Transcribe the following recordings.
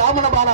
ರಾಮನ ಬಾಣ.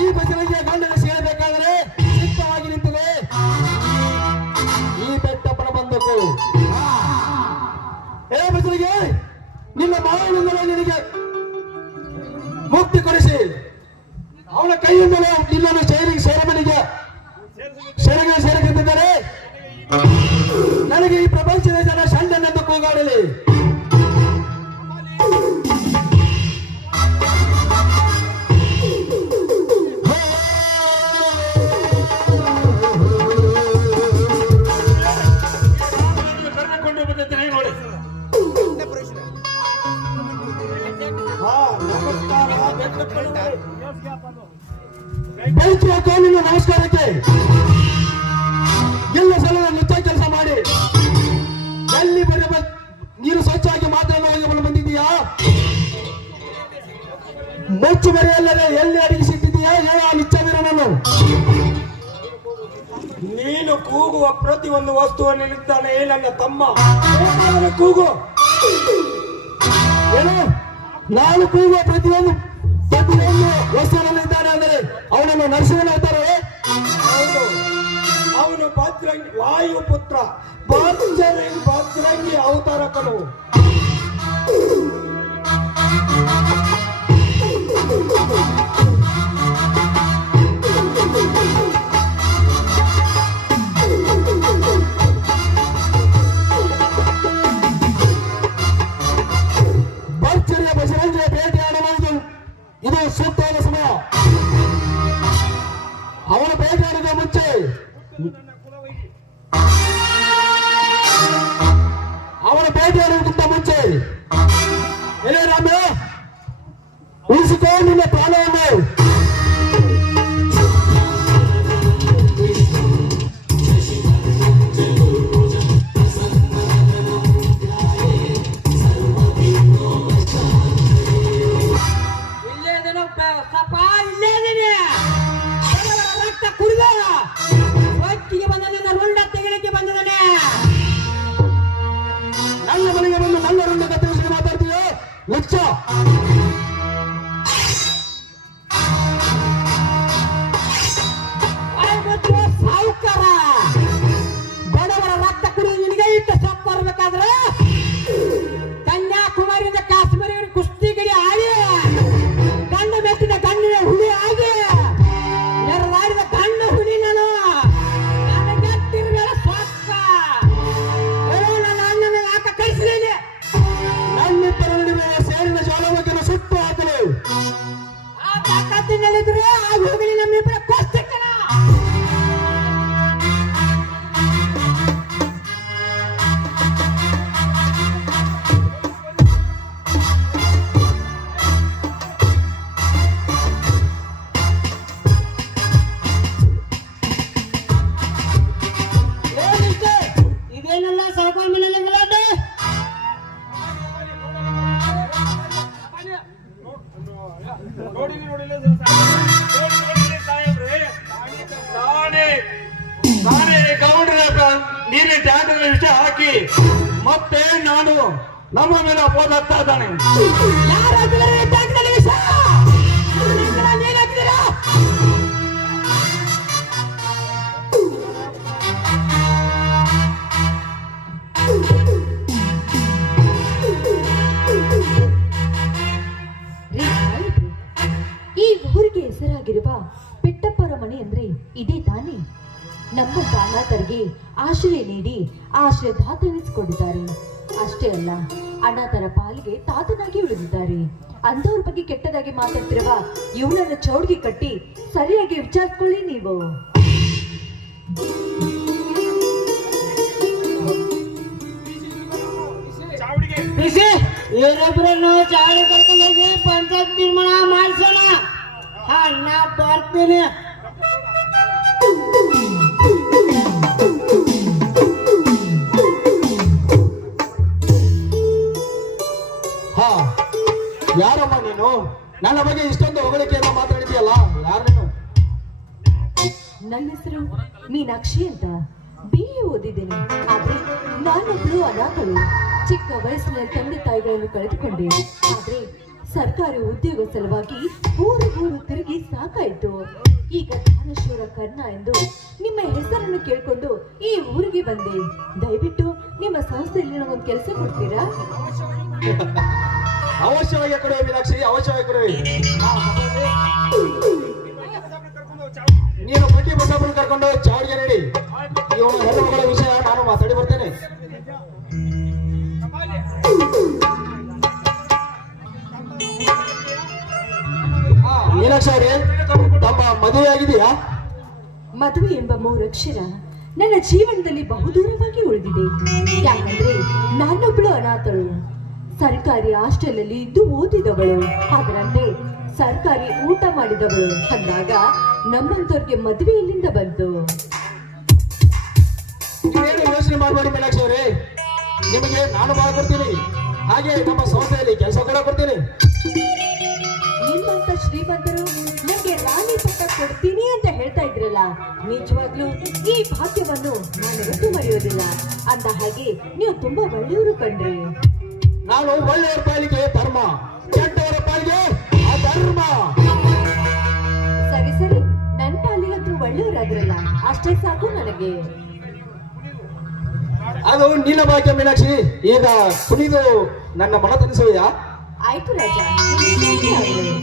ಈ ಭಜನೆಗೆ ಗಂಡನ ಸೇರಬೇಕಾದರೆ ಸಿದ್ಧವಾಗಿ ನಿಂತಿದೆ ಈ ಬೆಟ್ಟಪ್ಪನ ಬಂದದ್ದು. ಏ ಭಜನೆಗೆ ನಿನ್ನ ಬಾಣದಿಂದಲೇ ನಿನಗೆ ಮುಕ್ತಿ ಕೊಡಿಸಿ ಅವನ ಕೈಯಿಂದಲೇ ನಿನ್ನನ್ನು ಸೇರಮನಿಗೆ ಸೇರಗೆಂದಿದ್ದಾರೆ. ನನಗೆ ಈ ಪ್ರಪಂಚದ ಜನ ಶಂಡನೆಂದು ಕೂಗಾಡಲಿ. ಬೆಳಕಿನ ಕಾನೂನು ನಮಸ್ಕಾರಕ್ಕೆ ಎಲ್ಲ ಸಲ ನಿತ್ಯ ಕೆಲಸ ಮಾಡಿ ಎಲ್ಲಿ ಬರೀ ನೀರು ಸ್ವಚ್ಛವಾಗಿ ಮಾತನಾಡುವಾಗ ಬಂದಿದ್ದೀಯಾ? ಮುಚ್ಚು ಬರೆಯಲ್ಲದೆ ಎಲ್ಲಿ ಅಡಗಿಸಿದ್ದೀಯಾ? ನಿತ್ಯವೀರನನ್ನು ನೀನು ಕೂಗುವ ಪ್ರತಿ ಒಂದು ವಸ್ತುವನ್ನಿದ್ದಾನೆ ನನ್ನ ತಮ್ಮ. ಕೂಗು ಏನು? ನಾನು ಕೂಗುವ ಪ್ರತಿಯೊಂದು ವಸ್ತುವಲ್ಲಿದ್ದಾನೆ ಅಂದರೆ ಅವನನ್ನು ನರಸಿಂಹನ ಅವತಾರವೇ? ಅವನು ಭದ್ರಂಗಿ ವಾಯುಪುತ್ರ ಭದ್ರಂಗಿ ಅವತಾರಕನು. ಭರ್ಜರಿಯ ಬಸವರಾಜರ ಭೇಟಿಯಾಡುವುದು ಇದು ಸೂಕ್ತವಾದ ಸಮಯ. ಅವನ ಭೇಟಿಯಾಡುವ ಮುಂಚೆ ಎಲೆ ರಾಮ ಉಳಿಸಿಕೋ ನಿನ್ನ ಪ್ರಾಣವನ್ನು. ರಕ್ತ ಕುಡಿದ ಹಾಕಿ ಮತ್ತೆ ನಾನು ನಮ್ಮ ಮೇಲೆ ಅಪೋದ ಹತ್ತಾ ಇದ್ದಾನೆ. ಈ ಊರಿಗೆ ಹೆಸರಾಗಿರುವ ಪೆಟ್ಟಪ್ಪರ ಮನೆ ಅಂದ್ರೆ ಇದೇ ತಾನೇ. ನಮ್ಮ ಅನಾಥರಿಗೆ ಆಶ್ರಯ ನೀಡಿ ಆಶ್ರಯ ದಾತನಿಸಿಕೊಂಡಿದ್ದಾರೆ. ಅಷ್ಟೇ ಅಲ್ಲ, ಅನಾಥರ ಪಾಲಿಗೆ ತಾತನಾಗಿ ಉಳಿದಿದ್ದಾರೆ. ಅಂಥವ್ರ ಬಗ್ಗೆ ಕೆಟ್ಟದಾಗಿ ಮಾತಾಡ್ತಿರುವ ಇವಳನ್ನು ಚೌಡಿಗೆ ಕಟ್ಟಿ ಸರಿಯಾಗಿ ವಿಚಾರಿಸ್ಕೊಳ್ಳಿ ನೀವು. ಇವರೊಬ್ಬರನ್ನು ಚಾಳಿ ಕರ್ಕೊಂಡು ಹೋಗಿ ಪಂಚಾಯತ್ ತೀರ್ಮಾನ ಮಾಡಿಸೋಣ. ನಾ ಬರ್ತೀನಿ. ಹಾ, ಯಾರಮ್ಮ ನೀನು? ನನ್ನ ಬಗ್ಗೆ ಇಷ್ಟೊಂದು ಹೊಗಳಿಕೆಯನ್ನು ಮಾತಾಡಿದೆಯಲ್ಲ, ಯಾರು ನೀನು? ನನ್ನ ಹೆಸರು ಮೀನಾಕ್ಷಿ ಅಂತ. BA ಓದಿದ್ದೇನೆ. ಆದ್ರೆ ನಾನೊಬ್ಳು ಅನಾಥಳು. ಚಿಕ್ಕ ವಯಸ್ಸಿನಲ್ಲಿ ತಂದೆ ತಾಯಿಗಳನ್ನು ಕಳೆದುಕೊಂಡೆ. ಆದ್ರೆ ಸರ್ಕಾರಿ ಉದ್ಯೋಗ ಸಲುವಾಗಿ ಊರು ತಿರುಗಿ ಸಾಕಾಯ್ತು. ಈಗ ದಾನಶೂರ ಕರ್ಣ ಎಂದು ನಿಮ್ಮ ಹೆಸರನ್ನು ಕೇಳ್ಕೊಂಡು ಈ ಊರಿಗೆ ಬಂದೆ. ದಯವಿಟ್ಟು ನಿಮ್ಮ ಸಂಸ್ಥೆಯಲ್ಲಿ ಒಂದು ಕೆಲಸ ಕೊಡ್ತೀರಾ? ಅವಶ್ಯವಾಗಿ ಕೊಡುವೆ ಮೀನಾಕ್ಷಿ, ಅವಶ್ಯವಾಗಿ ಕೊಡುವೆ. ನೀನು ಬಡ್ಡಿ ಬಸಪ್ಪನ ಕರ್ಕೊಂಡು ಚಾವಡಿಗೆ ನಡಿ. ಇವನು ಹೆಣ್ಣುಮಗಳ ವಿಷಯ ನಾನು ಮಾತಾಡಿ ಬರ್ತೇನೆ. ಮೀನಾಕ್ಷಿ ಅವರೇ, ತಮ್ಮ ಮದುವೆ ಆಗಿದೆಯಾ? ಮದುವೆ ಎಂಬ 3 ಅಕ್ಷರ ನನ್ನ ಜೀವನದಲ್ಲಿ ಬಹುದೂರವಾಗಿ ಉಳಿದಿದೆ. ಯಾಕಂದ್ರೆ ನಾನೊಬ್ಳು ಅನಾಥಳು. ಸರ್ಕಾರಿ ಹಾಸ್ಟೆಲ್ ಅಲ್ಲಿ ಇದ್ದು ಓದಿದವಳು, ಅದರಂತೆ ಸರ್ಕಾರಿ ಊಟ ಮಾಡಿದವಳು. ಅಂದಾಗ ನಮ್ಮಂತವ್ರಿಗೆ ಮದುವೆ ಎಲ್ಲಿಂದ ಬಂತು? ನೀವೇನು ಯೋಚನೆ ಮಾಡಬೇಡಿ ಮೀನಾಕ್ಷಿ ಅವರೇ, ನಿಮಗೆ ನಾನು ಮಾಡ್ಕೊಡ್ತೀನಿ. ಹಾಗೆ ನಮ್ಮ ಸಂಸ್ಥೆಯಲ್ಲಿ ಕೆಲಸ ಕೂಡ ಕೊಡ್ತೀನಿ. ನಿಮ್ಮಂತ ಶ್ರೀಮಂತರು ನನಗೆ ರಾಣಿ ಪಟ್ಟ ಕೊಡ್ತೀನಿ ಅಂತ ಹೇಳ್ತಾ ಇದ್ರಲ್ಲ, ನಿಜವಾಗ್ಲೂ ಈ ಭಾಗ್ಯವನ್ನು ನಾನು ಯಾವತ್ತೂ ಮರೆಯೋದಿಲ್ಲ. ಅಂದ ಹಾಗೆ ನೀವು ತುಂಬಾ ಒಳ್ಳೆಯವರು ಕಂಡ್ರಿ. ನಾನು ಒಳ್ಳೆಯವರ ಪಾಲಿಗೆ ಧರ್ಮ, ಕೆಟ್ಟವರ ಪಾಲಿಗೆ ಅಧರ್ಮ. ಸರಿ ಸರಿ, ನನ್ನ ಪಾಲಿಗಂತೂ ಒಳ್ಳೆಯವರಾದ್ರಲ್ಲ, ಅಷ್ಟೇ ಸಾಕು ನನಗೆ. ಅದು ನಿನ್ನ ಭಾಗ್ಯ ಮೀನಾಕ್ಷಿ. ಈಗ ಕುಣಿದು ನನ್ನ ಮನ ತನಿಸುವೆಯಾ? ಆಯ್ತು ರಾಜ, ನಿಮ್ಗೆ ಇಷ್ಟ ಆಗ್ಲಿ.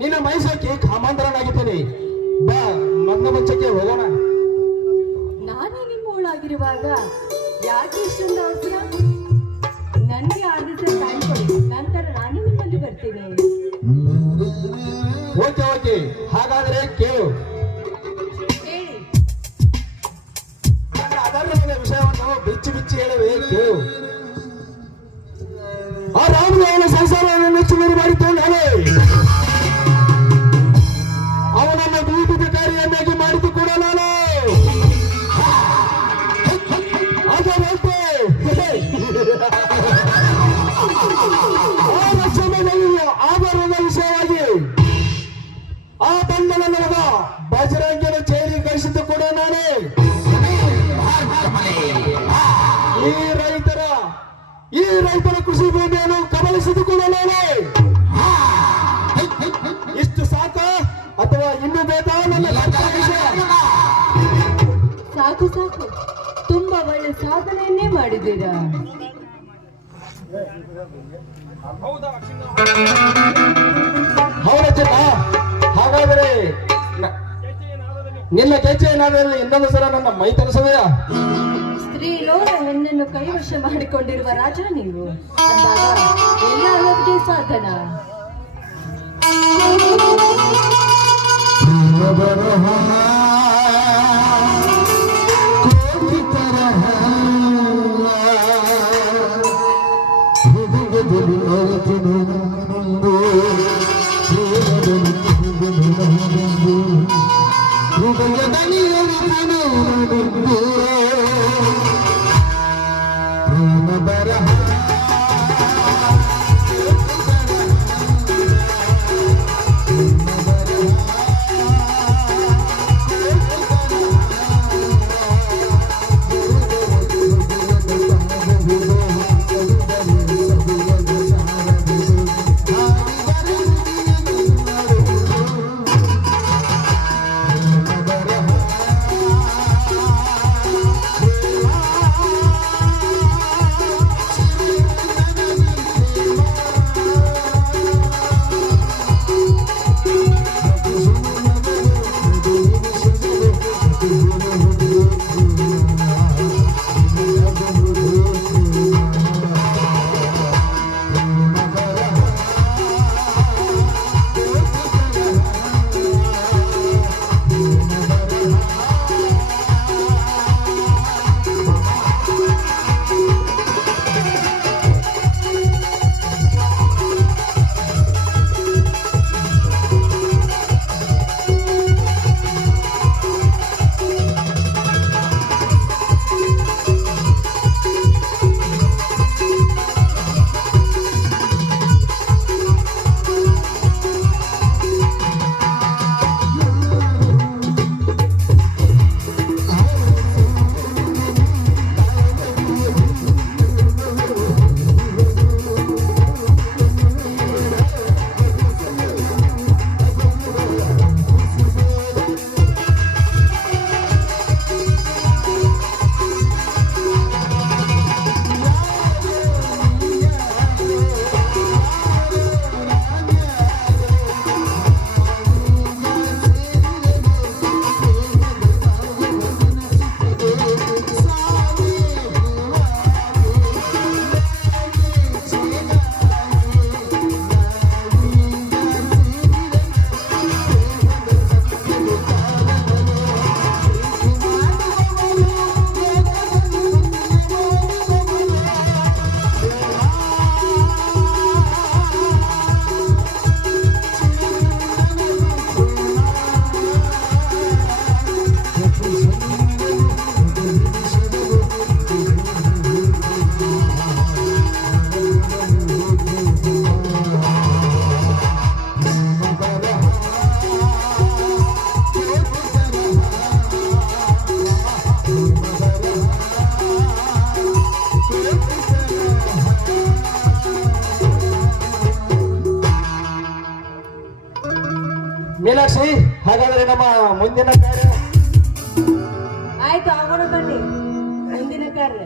ನಿನ್ನ ಮೈಸೂರಿಗೆ ಕಾಮಾಂತರನಾಗಿದ್ದೇನೆ. ಬಾ ಮಂದ ಮಂಚಕ್ಕೆ ಹೋಗೋಣ. ನಾನೇ ನಿಮ್ಮೋಳಾಗಿರುವಾಗ ಯಾಕೆ ಇಷ್ಟೊಂದು ಅವಸರ? ನನಗೆ ಆದಷ್ಟು ಟೈಮ್ ಕೊಡಿ, ನಂತರ ನಾನು ನಿಮ್ಮಲ್ಲಿ ಬರ್ತೀನಿ. ಓಕೆ ಓಕೆ, ಹಾಗಾದ್ರೆ ಕೇಳು. ಹೇಳಿ. ನನ್ನ ಅದರ ವಿಷಯವನ್ನು ಬಿಚ್ಚಿ ಬಿಚ್ಚಿ ಹೇಳುವೆ, ಕೇಳು. ಆ ರಾಮದೇವನ ಸಂಸಾರವನ್ನು ಮೆಚ್ಚುಮರಿ ಮಾಡಿದ್ದು ನಾನೇ. ಅವನನ್ನು ದೂತಕಾರಿಯನ್ನಾಗಿ ಮಾಡಿದ್ದು ಕೂಡ ನಾನು. ಅದರಂತೆ ಆ ಸಮಯದಲ್ಲಿ ಆಭರಣದ ವಿಷಯವಾಗಿ ಆ ಬಂಧನದ ಬಜರಂಗನ ಜೈಲಿಗೆ ಕಳಿಸಿದ್ದು ಕೂಡ ನಾನೇ. ಈ ರೈತರ ಕೃಷಿ ಭೂಮಿಯನ್ನು ಕಬಳಿಸಿದ್ದು ಕೂಡ ನಾನೇ. ಇಷ್ಟು ಸಾಕ ಅಥವಾ ಇನ್ನೂ ಬೇಕಾ? ನನ್ನ ವಿಷಯ ಸಾಕು ಸಾಕು, ತುಂಬಾ ಒಳ್ಳೆ ಸಾಧನೆಯನ್ನೇ ಮಾಡಿದ್ದೀರಾ. ಹೌದಾ ಚೆನ್ನ? ಹಾಗಾದರೆ ನಿನ್ನ ಗೆಜ್ಜೆಯನ್ನಾದಲ್ಲಿ ಇನ್ನೊಂದು ಸಲ ನನ್ನ ಮೈ ತರಿಸುವೆಯಾ? ಸ್ತ್ರೀ ಲೋಲ ಹೆಣ್ಣನ್ನು ಕೈವಶ ಮಾಡಿಕೊಂಡಿರುವ ರಾಜ ನೀವು ಅಂದಾಗ ಎಲ್ಲ ಅಲ್ಲವೇ ಸಾಧನ. ಮೀನಾಕ್ಷಿ, ಹಾಗಾದ್ರೆ ನಮ್ಮ ಮುಂದಿನ ಕಾರ್ಯ ಆಯ್ತು, ಆಗೋಣ ಬನ್ನಿ ಮುಂದಿನ ಕಾರ್ಯ.